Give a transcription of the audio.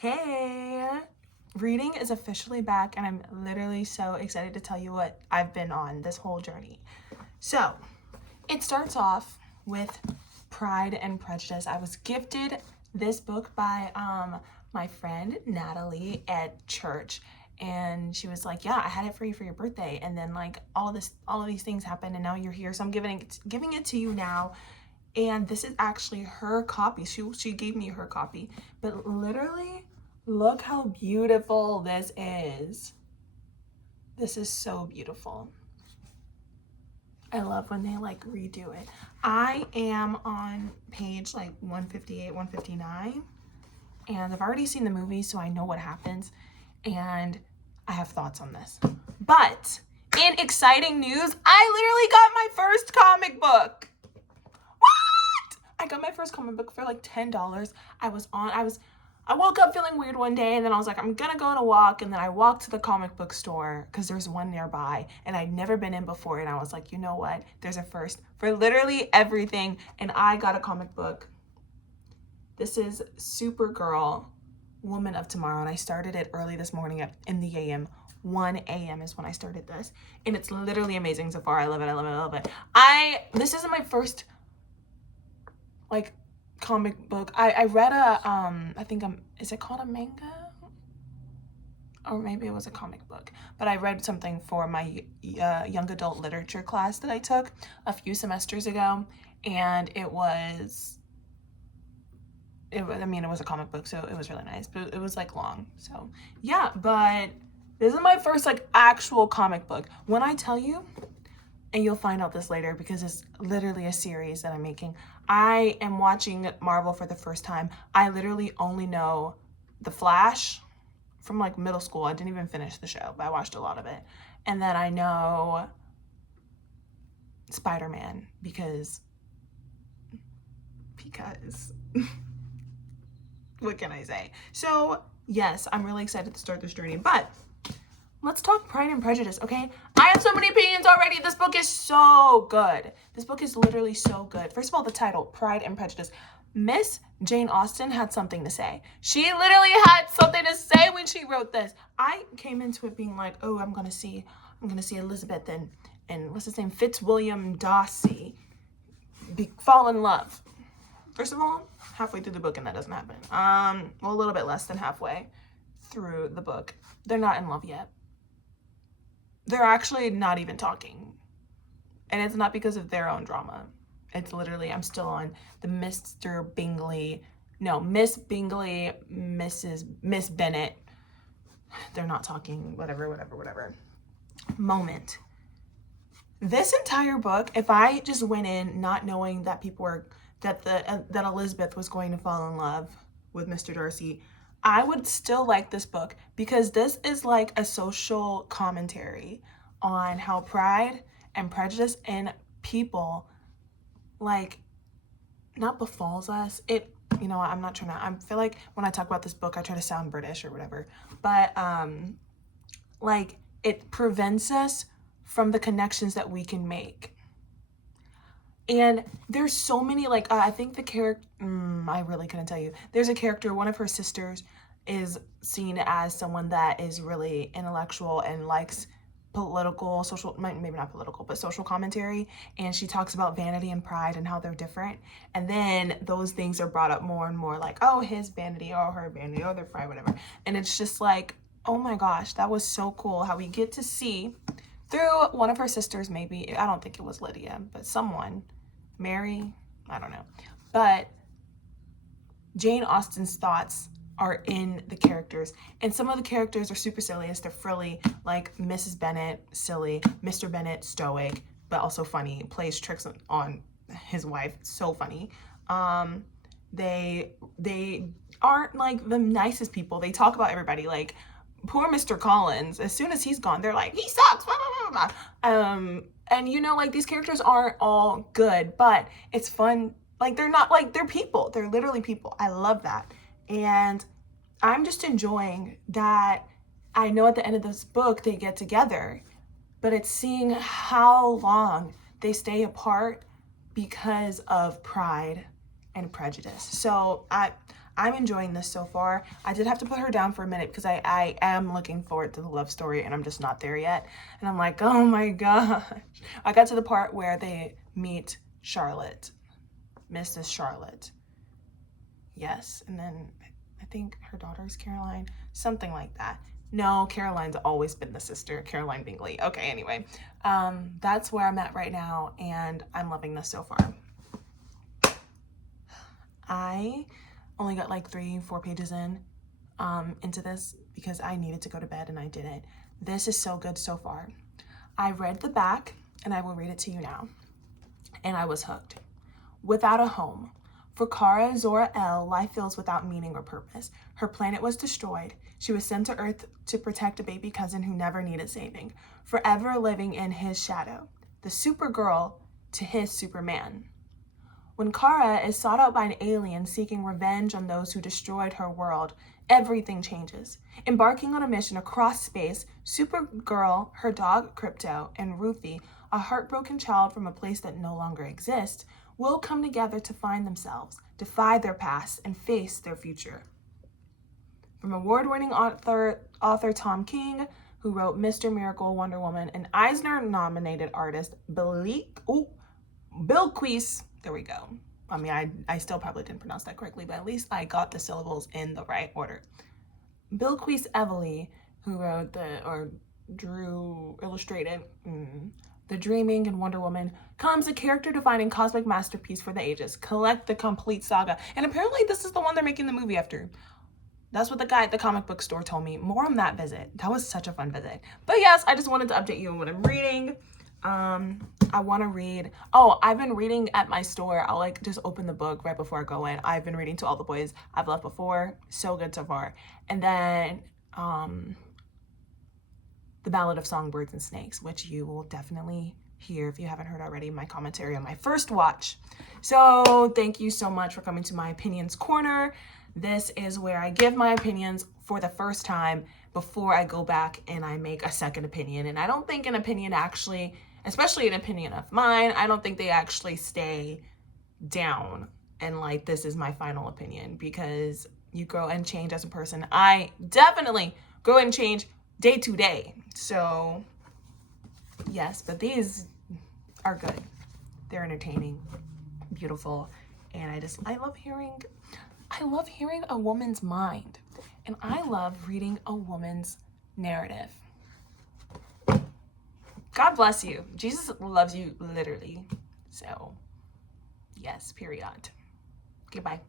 Hey, reading is officially back, and I'm literally so excited to tell you what I've been on this whole journey. So, it starts off with Pride and Prejudice. I was gifted this book by my friend Natalie at church, and she was like, "Yeah, I had it for you for your birthday." And then like all of these things happened, and now you're here, so I'm giving it to you now. And this is actually her copy. She gave me her copy, but literally, look how beautiful this is. This is so beautiful. I love when they like redo it. I am on page like 158, 159, and I've already seen the movie, so I know what happens, and I have thoughts on this. But in exciting news, I literally got my first comic book. I got my first comic book for like $10. I woke up feeling weird one day, and then I was like, I'm gonna go on a walk. And then I walked to the comic book store because there's one nearby, and I'd never been in before. And I was like, you know what? There's a first for literally everything. And I got a comic book. This is Supergirl, Woman of Tomorrow. And I started it early this morning in the AM. 1 a.m. is when I started this. And it's literally amazing so far. I love it. I love it. I love it. This isn't my first like comic book. I read a I think is it called a manga? Or maybe it was a comic book. But I read something for my young adult literature class that I took a few semesters ago, and it was a comic book, so it was really nice, but it was like long. So yeah, but this is my first like actual comic book. When I tell you, and you'll find out this later because it's literally a series that I'm making. I am watching Marvel for the first time. I literally only know The Flash from like middle school. I didn't even finish the show, but I watched a lot of it. And then I know Spider-Man because what can I say? So yes, I'm really excited to start this journey, but let's talk Pride and Prejudice, okay? I have so many opinions already. This book is so good. This book is literally so good. First of all, the title, Pride and Prejudice. Miss Jane Austen had something to say. She literally had something to say when she wrote this. I came into it being like, oh, I'm gonna see Elizabeth and what's his name, Fitzwilliam Darcy fall in love. First of all, halfway through the book, and that doesn't happen. Well, a little bit less than halfway through the book. They're not in love yet. They're actually not even talking. And it's not because of their own drama. It's literally, I'm still on the Miss Bingley, Miss Bennet. They're not talking, whatever. Moment. This entire book, if I just went in not knowing that that Elizabeth was going to fall in love with Mr. Darcy, I would still like this book because this is like a social commentary on how pride and prejudice in people like not befalls us. I'm not trying to, I feel like when I talk about this book, I try to sound British or whatever, but like it prevents us from the connections that we can make. And there's so many, like, I think the character, I really couldn't tell you. There's a character, one of her sisters is seen as someone that is really intellectual and likes maybe not political, but social commentary. And she talks about vanity and pride and how they're different. And then those things are brought up more and more, like, oh, his vanity, oh, her vanity, oh, their pride, whatever. And it's just like, oh my gosh, that was so cool how we get to see through one of her sisters, maybe, I don't think it was Lydia, but someone, Mary, I don't know. But Jane Austen's thoughts are in the characters. And some of the characters are super silly, they're frilly, like Mrs. Bennet, silly, Mr. Bennet, stoic, but also funny, plays tricks on his wife, so funny. They aren't like the nicest people. They talk about everybody, like poor Mr. Collins, as soon as he's gone, they're like, he sucks, blah, blah, blah, blah. And like these characters aren't all good, but it's fun. Like they're not like, they're people. They're literally people. I love that. And I'm just enjoying that. I know at the end of this book, they get together, but it's seeing how long they stay apart because of pride and prejudice. So I'm enjoying this so far. I did have to put her down for a minute because I am looking forward to the love story and I'm just not there yet. And I'm like, oh my gosh. I got to the part where they meet Charlotte, Mrs. Charlotte. Yes, and then I think her daughter is Caroline, something like that. No, Caroline's always been the sister, Caroline Bingley. Okay, anyway, that's where I'm at right now, and I'm loving this so far. I only got like 3-4 pages into this because I needed to go to bed and I didn't. This is so good so far. I read the back and I will read it to you now. And I was hooked. Without a home. For Kara Zor-El, life feels without meaning or purpose. Her planet was destroyed. She was sent to Earth to protect a baby cousin who never needed saving, forever living in his shadow. The Supergirl to his Superman. When Kara is sought out by an alien seeking revenge on those who destroyed her world, everything changes. Embarking on a mission across space, Supergirl, her dog Krypto, and Ruthie, a heartbroken child from a place that no longer exists, will come together to find themselves, defy their past, and face their future. From award-winning author Tom King, who wrote Mr. Miracle, Wonder Woman, and Eisner-nominated artist Bilquis. There we go. I mean, I still probably didn't pronounce that correctly, but at least I got the syllables in the right order. Bilquis Evely, who wrote illustrated The Dreaming and Wonder Woman, comes a character-defining cosmic masterpiece for the ages. Collect the complete saga. And apparently this is the one they're making the movie after. That's what the guy at the comic book store told me. More on that visit. That was such a fun visit. But yes, I just wanted to update you on what I'm reading. I want to read. Oh, I've been reading at my store. I'll like just open the book right before I go in. I've been reading To All the Boys I've Loved Before. So good so far. And then The Ballad of Songbirds and Snakes, which you will definitely hear if you haven't heard already my commentary on my first watch. So thank you so much for coming to my opinions corner. This is where I give my opinions for the first time before I go back and I make a second opinion. And I don't think an opinion actually, especially an opinion of mine, I don't think they actually stay down and like this is my final opinion, because you grow and change as a person. I definitely grow and change day to day. So yes, but these are good. They're entertaining, beautiful, and I love hearing a woman's mind, and I love reading a woman's narrative. God bless you. Jesus loves you literally. So yes, period. Goodbye.